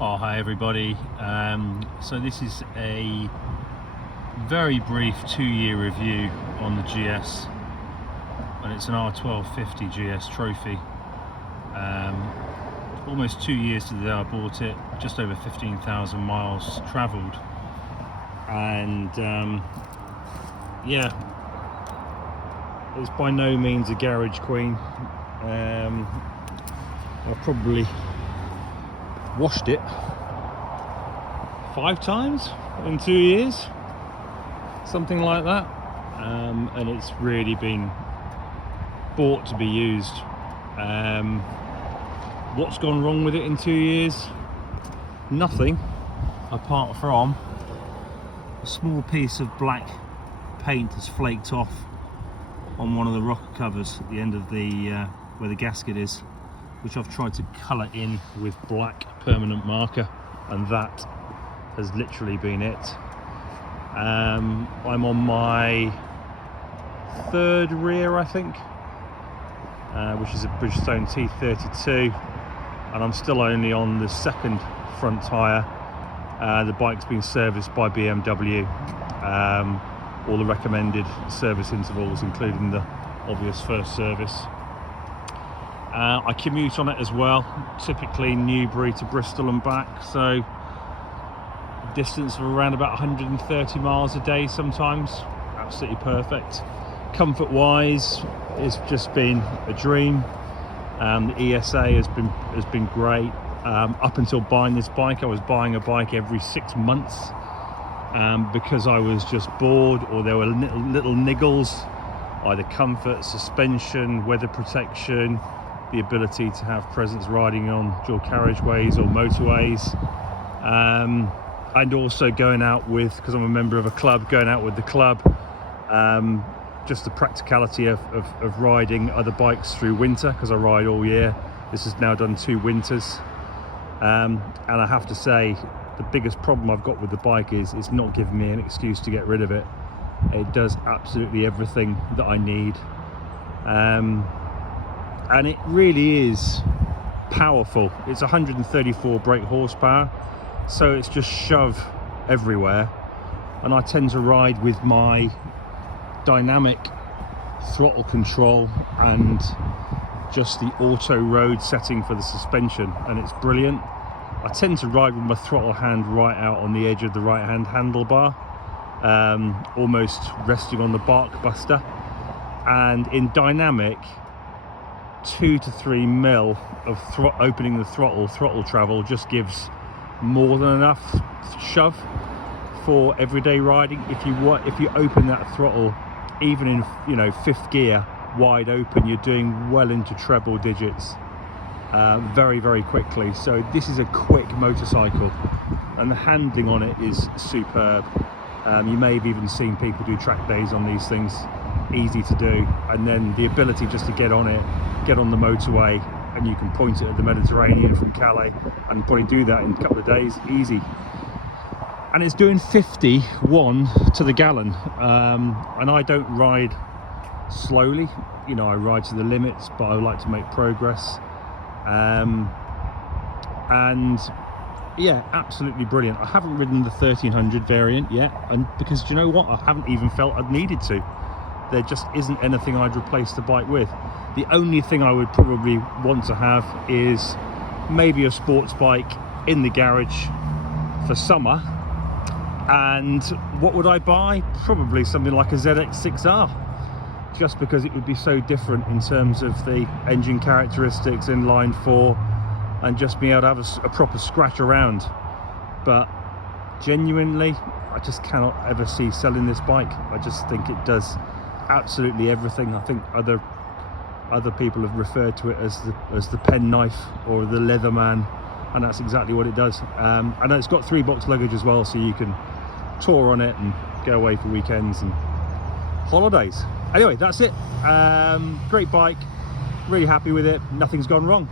Oh, hi everybody. So this is a very brief 2-year review on the GS, and it's an R1250 GS trophy. Almost 2 years to the day I bought it, just over 15,000 miles travelled, and yeah, it's by no means a garage queen. I've probably washed it 5 times in 2 years, something like that, and it's really been bought to be used. What's gone wrong with it in 2 years? Nothing, apart from a small piece of black paint has flaked off on one of the rocker covers at the end of the where the gasket is, which I've tried to colour in with black permanent marker, and that has literally been it. I'm on my 3rd rear, I think, which is a Bridgestone T32, and I'm still only on the 2nd front tyre. The bike's been serviced by BMW, all the recommended service intervals, including the obvious first service. I commute on it as well, typically Newbury to Bristol and back, so distance of around about 130 miles a day sometimes. Absolutely perfect. Comfort wise, it's just been a dream. The ESA has been great. Up until buying this bike, I was buying a bike every 6 months because I was just bored, or there were little niggles, either comfort, suspension, weather protection, the ability to have presence riding on dual carriageways or motorways, and also going out with, because I'm a member of a club, going out with the club, just the practicality of riding other bikes through winter, because I ride all year. This has now done 2 winters, and I have to say the biggest problem I've got with the bike is it's not giving me an excuse to get rid of it. It does absolutely everything that I need, and it really is powerful. It's 134 brake horsepower, so it's just shove everywhere, and I tend to ride with my dynamic throttle control and just the auto road setting for the suspension, and it's brilliant. I tend to ride with my throttle hand right out on the edge of the right hand handlebar, almost resting on the bark buster, and in dynamic 2 to 3 mil of opening the throttle travel just gives more than enough shove for everyday riding. If you open that throttle even in 5th gear wide open, you're doing well into treble digits very, very quickly. So this is a quick motorcycle, and the handling on it is superb. You may have even seen people do track days on these things. Easy to do, and then the ability just to get on it, get on the motorway, and you can point it at the Mediterranean from Calais and probably do that in a couple of days, easy. And it's doing 51 to the gallon, and I don't ride slowly, I ride to the limits, but I like to make progress, and yeah, absolutely brilliant. I haven't ridden the 1300 variant yet, and because do you know what, I haven't even felt I've needed to. There just isn't anything I'd replace the bike with. The only thing I would probably want to have is maybe a sports bike in the garage for summer. And what would I buy? Probably something like a ZX6R, just because it would be so different in terms of the engine characteristics, inline 4, and just be able to have a proper scratch around. But genuinely, I just cannot ever see selling this bike. I just think it does absolutely everything. I think other people have referred to it as the pen knife or the leather man, and that's exactly what it does. And it's got 3-box luggage as well, so you can tour on it and go away for weekends and holidays. Anyway, that's it. Great bike, really happy with it. Nothing's gone wrong.